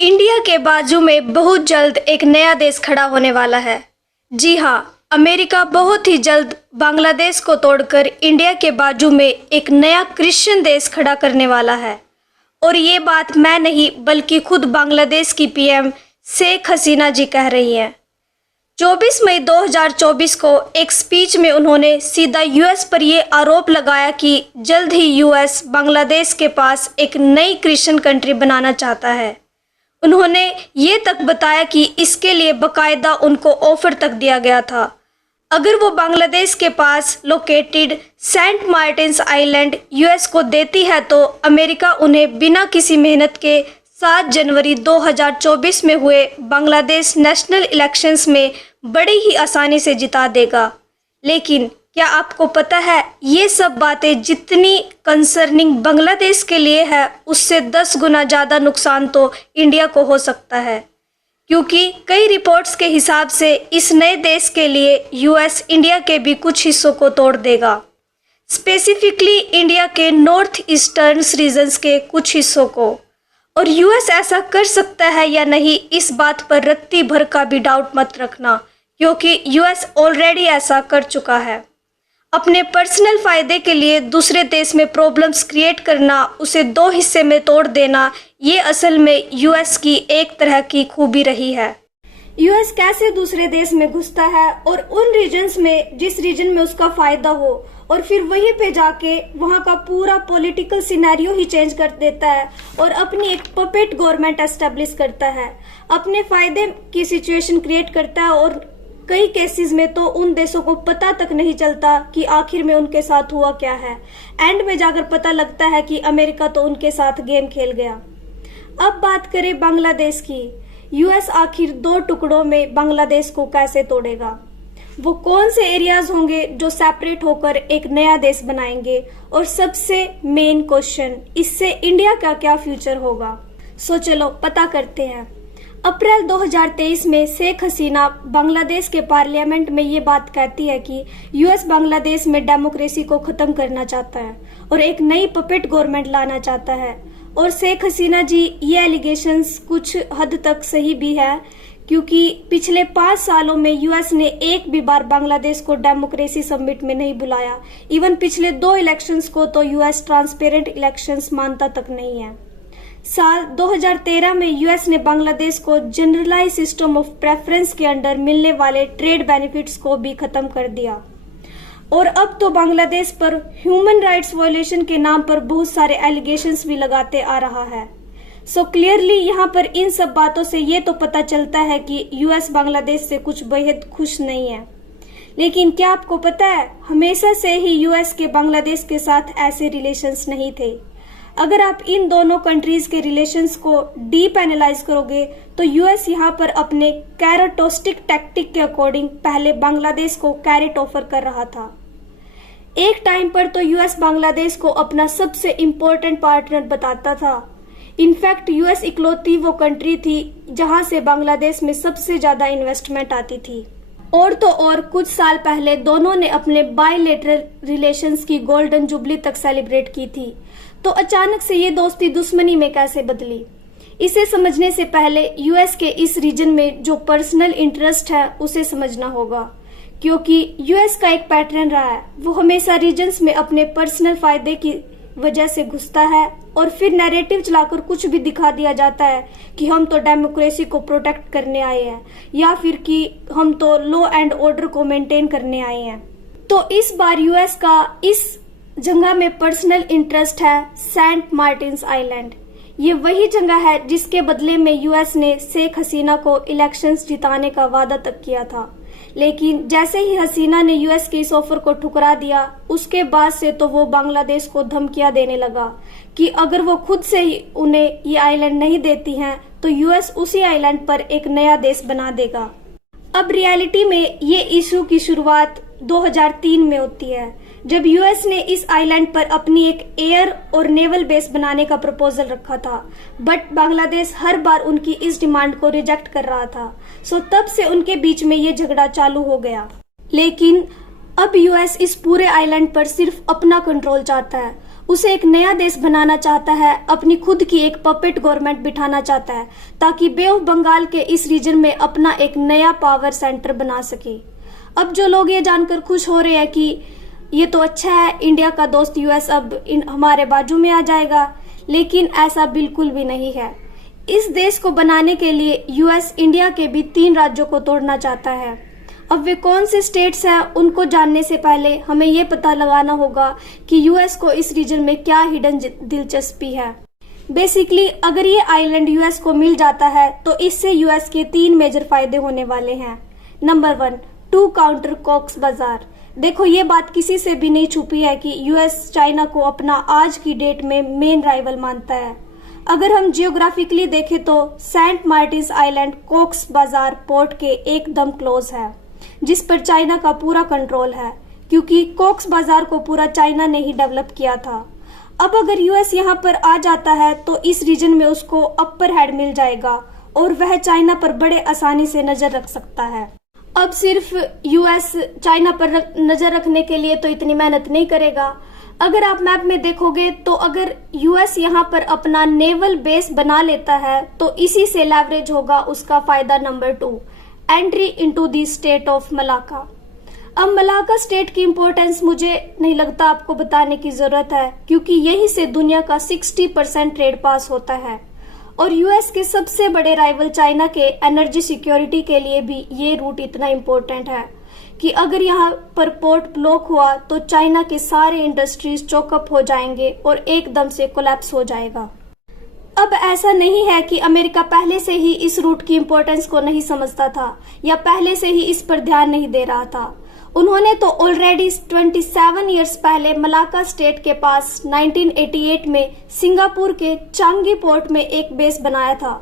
India के बाजू में बहुत जल्द एक नया देश खड़ा होने वाला है। जी हाँ, अमेरिका बहुत ही जल्द बांग्लादेश को तोड़कर इंडिया के बाजू में एक नया क्रिश्चियन देश खड़ा करने वाला है। और ये बात मैं नहीं बल्कि खुद बांग्लादेश की पीएम शेख हसीना जी कह रही हैं। 24 मई 2024 को एक स्पीच में उन्होंने सीधा यूएस पर यह आरोप लगाया कि जल्द ही यूएस बांग्लादेश के पास एक नई क्रिश्चियन कंट्री बनाना चाहता है। उन्होंने ये तक बताया कि इसके लिए बकायदा उनको ऑफर तक दिया गया था। अगर वो बांग्लादेश के पास located Saint Martin's Island US को देती है तो अमेरिका उन्हें बिना किसी मेहनत के 7 जनवरी 2024 में हुए बांग्लादेश नेशनल इलेक्शंस में बड़ी ही आसानी से जिता देगा। लेकिन क्या आपको पता है ये सब बातें जितनी कंसर्निंग बांग्लादेश के लिए है उससे 10 गुना ज़्यादा नुकसान तो इंडिया को हो सकता है, क्योंकि कई रिपोर्ट्स के हिसाब से इस नए देश के लिए यूएस इंडिया के भी कुछ हिस्सों को तोड़ देगा, स्पेसिफिकली इंडिया के नॉर्थ ईस्टर्न रीजन्स के कुछ हिस्सों को। और यूएस ऐसा कर सकता है या नहीं इस बात पर रत्ती भर का भी डाउट मत रखना, क्योंकि यूएस ऑलरेडी ऐसा कर चुका है। अपने पर्सनल फ़ायदे के लिए दूसरे देश में प्रॉब्लम्स क्रिएट करना, उसे 2 हिस्से में तोड़ देना, ये असल में यूएस की एक तरह की खूबी रही है। यूएस कैसे दूसरे देश में घुसता है और उन रीजन्स में जिस रीजन में उसका फ़ायदा हो और फिर वहीं पे जाके वहाँ का पूरा पॉलिटिकल सिनेरियो ही चेंज कर देता है और अपनी एक पपेट गवर्नमेंट एस्टेब्लिश करता है, अपने फ़ायदे की सिचुएशन क्रिएट करता है। और कई केसेस में तो उन देशों को पता तक नहीं चलता कि आखिर में उनके साथ हुआ क्या है। एंड में जाकर पता लगता है कि अमेरिका तो उनके साथ गेम खेल गया। अब बात करें बांग्लादेश की। यूएस आखिर 2 टुकड़ों में बांग्लादेश को कैसे तोड़ेगा? वो कौन से एरियाज होंगे जो सेपरेट होकर एक नया देश बनाएंगे? और सबसे मेन क्वेश्चन, इससे इंडिया का क्या फ्यूचर होगा? सो चलो पता करते हैं। अप्रैल 2023 में शेख हसीना बांग्लादेश के पार्लियामेंट में ये बात कहती है कि यूएस बांग्लादेश में डेमोक्रेसी को खत्म करना चाहता है और एक नई पपेट गवर्नमेंट लाना चाहता है। और शेख हसीना जी ये एलिगेशंस कुछ हद तक सही भी है, क्योंकि पिछले 5 सालों में यूएस ने एक भी बार बांग्लादेश को डेमोक्रेसी समिट में नहीं बुलाया। इवन पिछले 2 इलेक्शंस को तो यूएस ट्रांसपेरेंट इलेक्शंस मानता तक नहीं है। साल 2013 में यूएस ने बांग्लादेश को जनरलाइज सिस्टम ऑफ प्रेफरेंस के अंडर मिलने वाले ट्रेड बेनिफिट्स को भी खत्म कर दिया। और अब तो बांग्लादेश पर ह्यूमन राइट्स वायलेशन के नाम पर बहुत सारे एलिगेशंस भी लगाते आ रहा है। सो क्लियरली यहाँ पर इन सब बातों से ये तो पता चलता है कि यूएस बांग्लादेश से कुछ बेहद खुश नहीं है। लेकिन क्या आपको पता है, हमेशा से ही यूएस के बांग्लादेश के साथ ऐसे रिलेशंस नहीं थे। अगर आप इन दोनों कंट्रीज के रिलेशंस को डीप एनालाइज करोगे तो यूएस यहाँ पर अपने कैरेटोस्टिक टैक्टिक के अकॉर्डिंग पहले बांग्लादेश को कैरेट ऑफर कर रहा था। एक टाइम पर तो यूएस बांग्लादेश को अपना सबसे इम्पोर्टेंट पार्टनर बताता था। इनफैक्ट यूएस इकलौती वो कंट्री थी जहां से बांग्लादेश में सबसे ज्यादा इन्वेस्टमेंट आती थी। और तो और कुछ साल पहले दोनों ने अपने बायलैटरल रिलेशंस की गोल्डन जुबली तक सेलिब्रेट की थी। तो अचानक से ये दोस्ती दुश्मनी में कैसे बदली? इसे समझने से पहले यूएस के इस रीजन में जो पर्सनल इंटरेस्ट है उसे समझना होगा, क्योंकि यूएस का एक पैटर्न रहा है, वो हमेशा रीजन्स में अपने पर्सनल फायदे की वजह से घुसता है और फिर नैरेटिव चलाकर कुछ भी दिखा दिया जाता है कि हम तो डेमोक्रेसी को प्रोटेक्ट करने आए हैं या फिर कि हम तो लॉ एंड ऑर्डर को मेंटेन करने आए हैं। तो इस बार यूएस का इस जगह में पर्सनल इंटरेस्ट है सेंट मार्टिन्स आइलैंड। ये वही जगह है जिसके बदले में यूएस ने शेख हसीना को इलेक्शंस जिताने का वादा तक किया था। लेकिन जैसे ही हसीना ने यूएस के इस ऑफर को ठुकरा दिया, उसके बाद से तो वो बांग्लादेश को धमकियां देने लगा कि अगर वो खुद से ही उन्हें ये आइलैंड नहीं देती हैं तो यूएस उसी आइलैंड पर एक नया देश बना देगा। अब रियलिटी में ये इशू की शुरुआत 2003 में होती है, जब यूएस ने इस आइलैंड पर अपनी एक एयर और नेवल बेस बनाने का प्रपोजल रखा था, बट बांग्लादेश हर बार उनकी इस डिमांड को रिजेक्ट कर रहा था। सो तब से उनके बीच में ये झगड़ा चालू हो गया। लेकिन अब यूएस इस पूरे आइलैंड पर सिर्फ अपना कंट्रोल चाहता है, उसे एक नया देश बनाना चाहता है, अपनी खुद की एक पपेट गवर्नमेंट बिठाना चाहता है ताकि बे ऑफ बंगाल के इस रीजन में अपना एक नया पावर सेंटर बना सके। अब जो लोग ये जानकर खुश हो रहे हैं कि ये तो अच्छा है, इंडिया का दोस्त यूएस अब हमारे बाजू में आ जाएगा, लेकिन ऐसा बिल्कुल भी नहीं है। इस देश को बनाने के लिए यूएस इंडिया के भी 3 राज्यों को तोड़ना चाहता है। अब वे कौन से स्टेट्स हैं उनको जानने से पहले हमें ये पता लगाना होगा कि यूएस को इस रीजन में क्या हिडन दिलचस्पी है। बेसिकली अगर ये आइलैंड यूएस को मिल जाता है तो इससे यूएस के 3 मेजर फायदे होने वाले हैं। नंबर 1, टू काउंटर कॉक्स बाजार। देखो ये बात किसी से भी नहीं छुपी है कि यूएस चाइना को अपना आज की डेट में मेन राइवल मानता है। अगर हम जियोग्राफिकली देखें तो सेंट मार्टिन्स आइलैंड कॉक्स बाजार पोर्ट के एकदम क्लोज है, जिस पर चाइना का पूरा कंट्रोल है, क्योंकि कॉक्स बाजार को पूरा चाइना ने ही डेवलप किया था। अब अगर यूएस यहाँ पर आ जाता है तो इस रीजन में उसको अपर हैंड मिल जाएगा और वह चाइना पर बड़े आसानी से नजर रख सकता है। अब सिर्फ यूएस चाइना पर नजर रखने के लिए तो इतनी मेहनत नहीं करेगा। अगर आप मैप में देखोगे तो अगर यूएस यहाँ पर अपना नेवल बेस बना लेता है तो इसी से लेवरेज होगा उसका फायदा number 2, entry into the state of Malacca. अब मलाका स्टेट की इंपॉर्टेंस मुझे नहीं लगता आपको बताने की जरूरत है, क्योंकि यहीं से दुनिया का 60% ट्रेड पास होता है और यूएस के सबसे बड़े राइवल चाइना के एनर्जी सिक्योरिटी के लिए भी ये रूट इतना इम्पोर्टेंट है कि अगर यहाँ पर पोर्ट ब्लॉक हुआ तो चाइना के सारे इंडस्ट्रीज चोकअप हो जाएंगे और एकदम से कोलैप्स हो जाएगा। अब ऐसा नहीं है कि अमेरिका पहले से ही इस रूट की इम्पोर्टेंस को नहीं समझता था या पहले से ही इस पर ध्यान नहीं दे रहा था। उन्होंने तो ऑलरेडी 27 इयर्स पहले मलाका स्टेट के पास 1988 में सिंगापुर के चांगी पोर्ट में एक बेस बनाया था,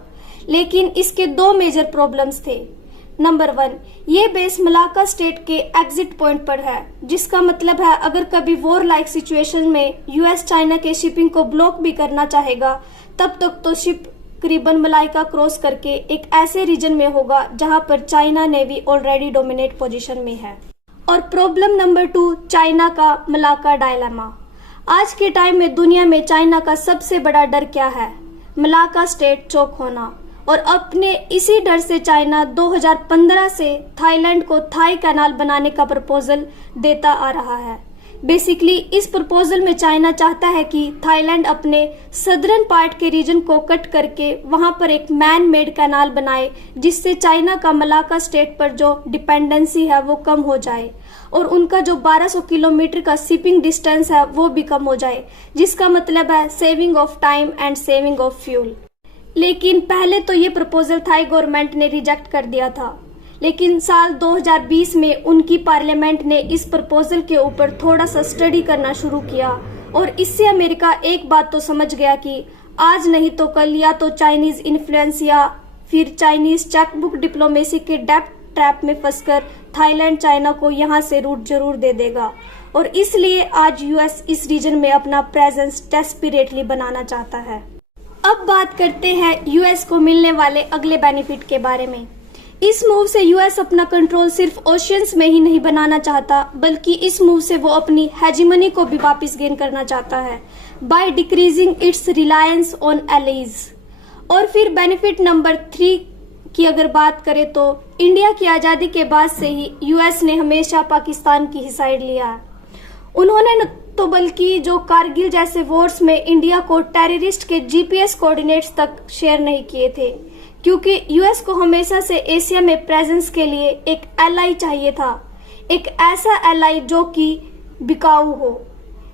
लेकिन इसके 2 मेजर प्रॉब्लम्स थे। नंबर 1, ये बेस मलाका स्टेट के एग्जिट पॉइंट पर है, जिसका मतलब है अगर कभी वॉर लाइक सिचुएशन में यूएस चाइना के शिपिंग को ब्लॉक भी करना चाहेगा तब तक तो शिप करीबन मलाइका क्रॉस करके एक ऐसे रीजन में होगा जहां पर China navy already dominate position में है। और प्रॉब्लम नंबर 2, चाइना का मलाका डायलेमा। आज के टाइम में दुनिया में चाइना का सबसे बड़ा डर क्या है? मलाका स्टेट चोक होना। और अपने इसी डर से चाइना 2015 से थाईलैंड को थाई कैनाल बनाने का प्रपोजल देता आ रहा है। बेसिकली इस प्रपोजल में चाइना चाहता है कि थाईलैंड अपने सदर्न पार्ट के रीजन को कट करके वहां पर एक मैन मेड कैनाल बनाए, जिससे चाइना का मलाका स्टेट पर जो डिपेंडेंसी है वो कम हो जाए और उनका जो 1200 किलोमीटर का शिपिंग डिस्टेंस है वो भी कम हो जाए, जिसका मतलब है saving of time and saving of fuel. लेकिन पहले तो ये प्रपोजल थाई गवर्नमेंट ने रिजेक्ट कर दिया था, लेकिन साल 2020 में उनकी पार्लियामेंट ने इस प्रपोजल के ऊपर थोड़ा सा स्टडी करना शुरू किया और इससे अमेरिका एक बात तो समझ गया कि आज नहीं तो कल या तो चाइनीज इन्फ्लुएंस या फिर चाइनीज चेकबुक डिप्लोमेसी के डेप्थ ट्रैप में फंसकर थाईलैंड चाइना को यहाँ से रूट जरूर दे देगा और इसलिए आज यूएस इस रीजन में अपना प्रेजेंस डेस्परेटली बनाना चाहता है। अब बात करते हैं यूएस को मिलने वाले अगले बेनिफिट के बारे में। इस मूव से यूएस अपना कंट्रोल सिर्फ ओशियंस में ही नहीं बनाना चाहता, बल्कि इस मूव से वो अपनी हेजिमनी को भी वापस गेन करना चाहता है by decreasing it's reliance on allies. और फिर बेनिफिट नंबर 3 की अगर बात करें तो इंडिया की आजादी के बाद से ही यूएस ने हमेशा पाकिस्तान की ही साइड लिया है। उन्होंने न तो बल्कि जो कारगिल जैसे वॉर्स में इंडिया को टेररिस्ट के जीपीएस कोऑर्डिनेट्स तक शेयर नहीं किए थे, क्योंकि यूएस को हमेशा से एशिया में प्रेजेंस के लिए एक एलाई चाहिए था, एक ऐसा एलाई जो कि बिकाऊ हो।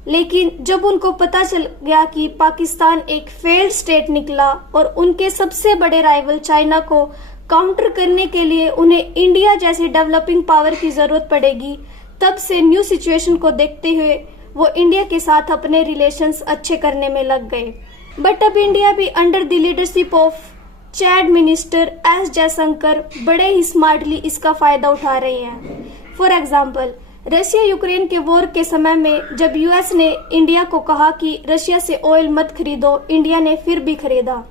लेकिन जब उनको पता चल गया कि पाकिस्तान एक फेल्ड स्टेट निकला और उनके सबसे बड़े राइवल चाइना को काउंटर करने के लिए उन्हें इंडिया जैसी डेवलपिंग पावर की जरूरत पड़ेगी, तब से न्यू सिचुएशन को देखते हुए वो इंडिया के साथ अपने रिलेशंस अच्छे करने में लग गए। बट अब इंडिया भी under the leadership of Chad minister S Jaishankar बड़े ही स्मार्टली इसका फायदा उठा रहे हैं। फॉर एग्जाम्पल, रशिया यूक्रेन के वॉर के समय में जब यूएस ने इंडिया को कहा कि रशिया से ऑयल मत खरीदो, इंडिया ने फिर भी खरीदा।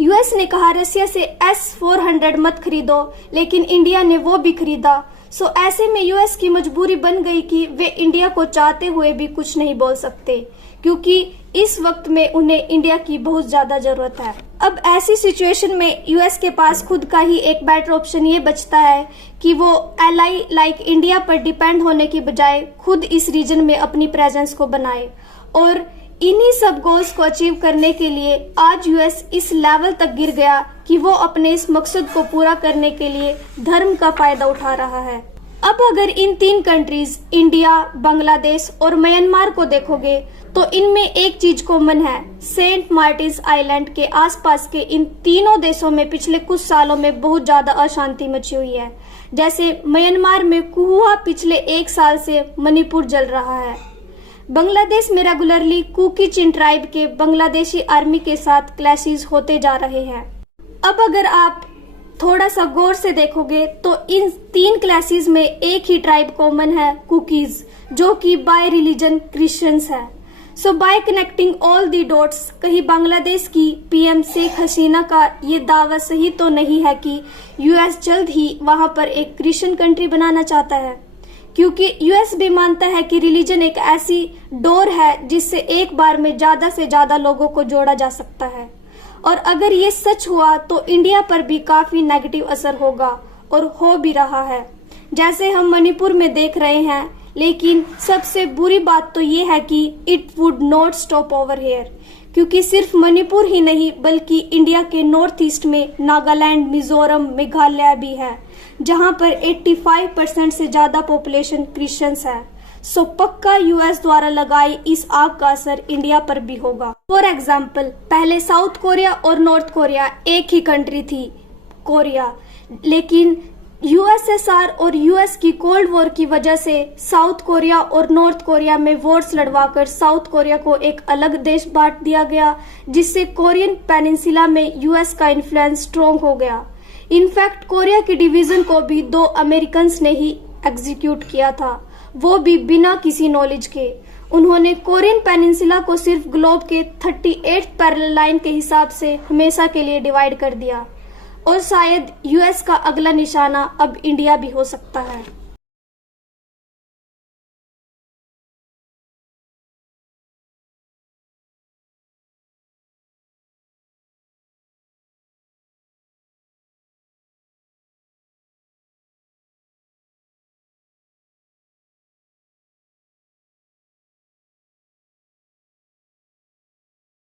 यूएस ने कहा रशिया से S-400 मत खरीदो, लेकिन इंडिया ने वो भी खरीदा। सो ऐसे में यूएस की मजबूरी बन गई कि वे इंडिया को चाहते हुए भी कुछ नहीं बोल सकते, क्योंकि इस वक्त में उन्हें इंडिया की बहुत ज्यादा जरूरत है। अब ऐसी सिचुएशन में यूएस के पास खुद का ही एक बेटर ऑप्शन ये बचता है कि वो एलाई लाइक इंडिया पर डिपेंड होने की बजाय खुद इस रीजन में अपनी प्रेजेंस को बनाए। और इन्हीं सब गोल्स को अचीव करने के लिए आज यूएस इस लेवल तक गिर गया कि वो अपने इस मकसद को पूरा करने के लिए धर्म का फायदा उठा रहा है। अब अगर इन 3 कंट्रीज इंडिया, बांग्लादेश और म्यांमार को देखोगे तो इनमें एक चीज कॉमन है। सेंट मार्टिन्स आइलैंड के आसपास के इन तीनों देशों में पिछले कुछ सालों में बहुत ज्यादा अशांति मची हुई है। जैसे म्यांमार में कुहुआ पिछले 1 साल से मणिपुर जल रहा है। बांग्लादेश में रेगुलरली कुकी चिन ट्राइब के बांग्लादेशी आर्मी के साथ क्लैशेस होते जा रहे हैं। अब अगर आप थोड़ा सा गौर से देखोगे तो इन 3 क्लैशेस में एक ही ट्राइब कॉमन है, कुकीज, जो कि बाय रिलीजन क्रिश्चियंस है। So by connecting all the dots, कहीं बांग्लादेश की पीएम शेख हसीना का ये दावा सही तो नहीं है कि यूएस जल्द ही वहां पर एक क्रिश्चियन कंट्री बनाना चाहता है, क्योंकि यूएस भी मानता है कि रिलीजन एक ऐसी डोर है जिससे एक बार में ज्यादा से ज्यादा लोगों को जोड़ा जा सकता है। और अगर ये सच हुआ तो इंडिया पर भी काफी नेगेटिव असर होगा और हो भी रहा है, जैसे हम मणिपुर में देख रहे हैं। लेकिन सबसे बुरी बात तो ये है कि it would not stop over here, क्योंकि सिर्फ मणिपुर ही नहीं बल्कि इंडिया के नॉर्थ ईस्ट में नागालैंड, मिजोरम, मेघालय भी है, जहां पर 85% से ज्यादा पॉपुलेशन क्रिश्चियंस है। सो पक्का यूएस द्वारा लगाई इस आग का असर इंडिया पर भी होगा। फॉर एग्जाम्पल, पहले साउथ कोरिया और नॉर्थ कोरिया एक ही कंट्री थी, कोरिया, लेकिन यूएसएसआर और यूएस की कोल्ड वॉर की वजह से साउथ कोरिया और नॉर्थ कोरिया में वॉर्स लड़वाकर साउथ कोरिया को एक अलग देश बांट दिया गया, जिससे कोरियन पेनिनसुला में यूएस का इन्फ्लुएंस स्ट्रॉन्ग हो गया। इनफैक्ट कोरिया की डिवीजन को भी 2 अमेरिकन ने ही एग्जीक्यूट किया था, वो भी बिना किसी नॉलेज के। उन्होंने कोरियन पेनिनसुला को सिर्फ ग्लोब के 38th पैरेलल लाइन के हिसाब से हमेशा के लिए डिवाइड कर दिया। और शायद यूएस का अगला निशाना अब इंडिया भी हो सकता है।